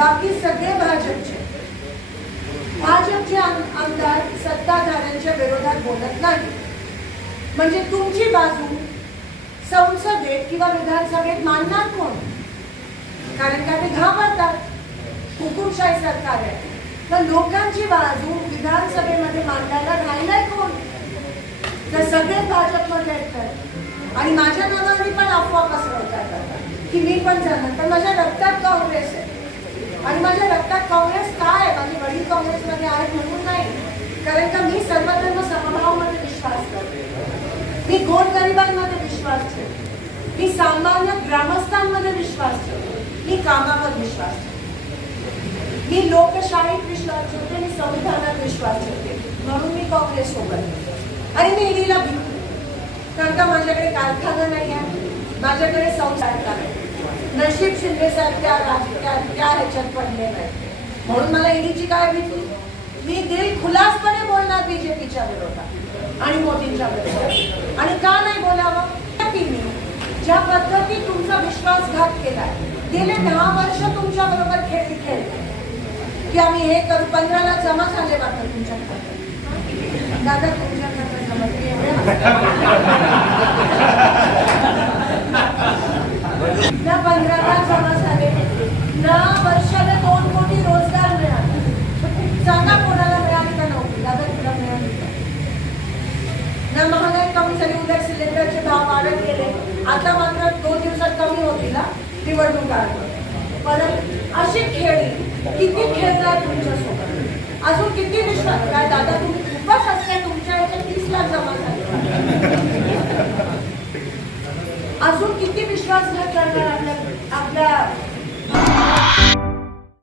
बाकी सगळे भाजपचे आमदार सत्ताधाऱ्यांच्या विरोधात बोलत नाही. म्हणजे तुमची बाजू संसदेत किंवा विधानसभेत मानणार कोण? कारण का ते घाबरतात, हुकुमशाही सरकार आहे. तर लोकांची बाजू विधानसभेमध्ये मांडायला राहिलाय कोण? तर सगळेच भाजपमध्ये येतात आणि माझ्या नावाने पण अफवा पसरवतात की मी पण जाणार. पण माझ्या रक्तात काँग्रेस आहे आणि माझ्या रक्तात काँग्रेस काय आहे? माझे वडील काँग्रेसमध्ये आहेत म्हणून नाही, कारण का मी सर्वधर्म समभावामध्ये विश्वास करते. मी गोरगरिबांमध्ये विश्वास ठेवते, मी सामान्य ग्रामस्थांमध्ये विश्वास ठेवते, मी कामावर विश्वास ठेवते, मी लोकशाहीत विश्वास ठेवते, मी संविधानात विश्वास ठेवते. म्हणून मी काँग्रेस सोबत आणि मी ईडीला भिडते. कारण का माझ्याकडे कारखाना नाही आहे, माझ्याकडे संसार आहे. नशीब शिंदे साहेब त्या ह्याच्यात पडले नाही, म्हणून मला ईडीची काय भीती? मी दिल खुलासपणे बोलणार बीजेपीच्या विरोधात आणि मोदींच्या विरोधात. आणि का नाही बोलावं? की मी ज्या पद्धतीत तुमचा विश्वासघात केलाय, गेले 10 वर्ष तुमच्या बरोबर खेळले की आम्ही हे करू. 15ला जमा झाले वाटतं तुमच्या खात्यात. दादा तुमच्या खात्यात जमा ना 15ला जमा झाले ना, वर्षाला 2 कोटी रोजगार मिळाले. सांगा कोणाला मिळाली का नव्हती? दादा तुला मिळाली ना? महागाई कमी झाली, उलट सिलेंडरचे भाव वाढत गेले. आता मात्र 2 दिवसात कमी होतील निवडणूक आयोग. परत अशी खेळी किती खेळणार तुमच्यासोबत? अजून किती विश्वास? काय दादा तुम्ही खूपच असते, तुमच्या याच्या 30 लाख जमा झाले. अजून किती विश्वासघात करणार आपल्या